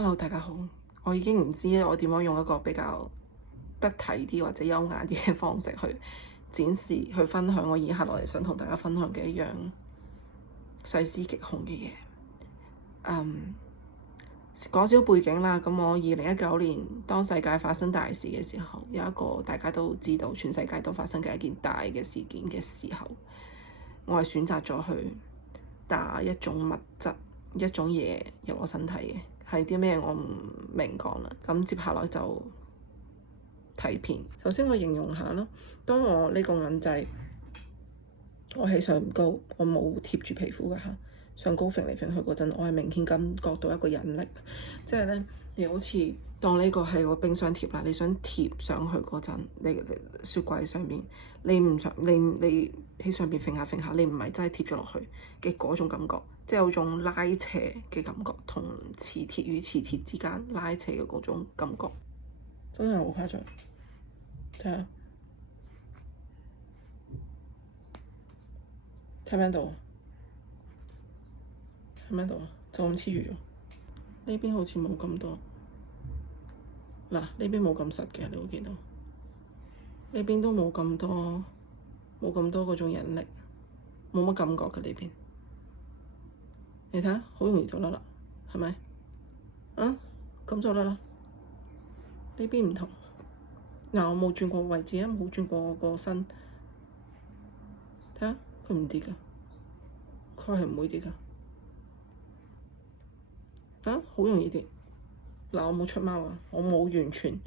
Hello，大家好。我已經唔知我點樣用一個比較得體啲或者優雅啲嘅方式去展示、去分享我以下落嚟想同大家分享嘅一樣細思極恐嘅嘢。講少背景啦。咁我2019年當世界發生大事嘅時候，有一個大家都知道全世界都發生嘅一件大嘅事件嘅時候，我係選擇咗去打一種物質、一種嘢入我身體嘅。係啲咩我唔明講啦。咁接下來就睇片。首先我形容下啦，當我呢個銀仔我係上唔高，我冇貼住皮膚㗎嚇，上高揈嚟揈去嗰陣，我係明顯感覺到一個引力，即係咧，你好似當呢個係個冰箱貼啦，你想貼上去嗰陣，你雪櫃上面，你唔想你喺上邊揈下揈下，你唔係真係貼咗落去嘅嗰種感覺，即係有種拉扯嘅感覺，同磁鐵與磁鐵之間拉扯嘅嗰種感覺，真係好誇張。睇下睇唔睇到啊？睇唔睇到啊？就咁黐住咗。呢邊好似冇咁多，嗱，呢邊冇咁實嘅，你會見到呢邊都冇咁多，冇咁多嗰種引力，冇乜感覺嘅呢邊。你睇下，好容易就甩啦，係咪？啊，咁就甩啦。呢邊唔同，嗱，我冇轉過位置啊，冇轉過我個身，睇下佢唔跌㗎，佢係唔會跌㗎。啊，好容易跌。嗱，我冇出貓啊，我冇完全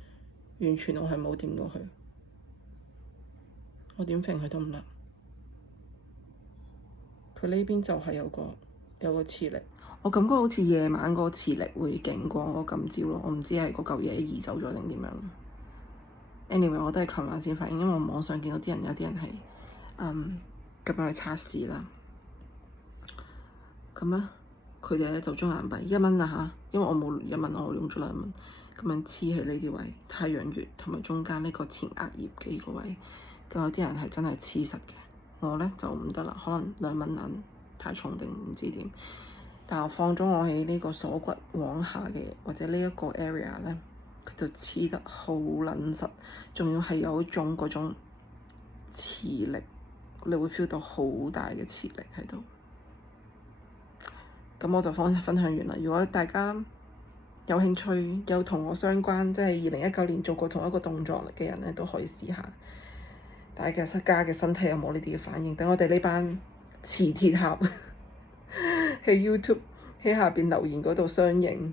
我係冇掂過去，我點揈佢都唔甩。佢呢邊就係有個磁力，我感覺好似夜晚個磁力會勁過我今朝咯。我唔知係嗰嚿嘢移走咗定點樣。Anyway，我都係琴晚先發現，因為我網上見到有啲人係咁樣去測試啦。咁咧，佢哋咧就將硬幣1蚊啦嚇，因為我冇1蚊，我用咗2蚊，咁樣黐喺呢啲位，太陽穴同埋中間呢個前額葉嘅呢個位。咁有啲人係真係黐實嘅，我咧就唔得啦，可能2蚊銀太重定唔知點。但我放咗我喺呢個鎖骨往下嘅或者呢一個 area 咧，佢就黐得好撚實，仲要係有一種嗰種磁力，你會 feel 到好大嘅磁力喺度。咁我就分享完啦。如果大家有興趣，有同我相關，即係2019年做過同一個動作嘅人咧，都可以試下。大家嘅身體有冇呢啲嘅反應？等我哋呢班磁鐵俠喺 YouTube 喺下邊留言嗰度相認。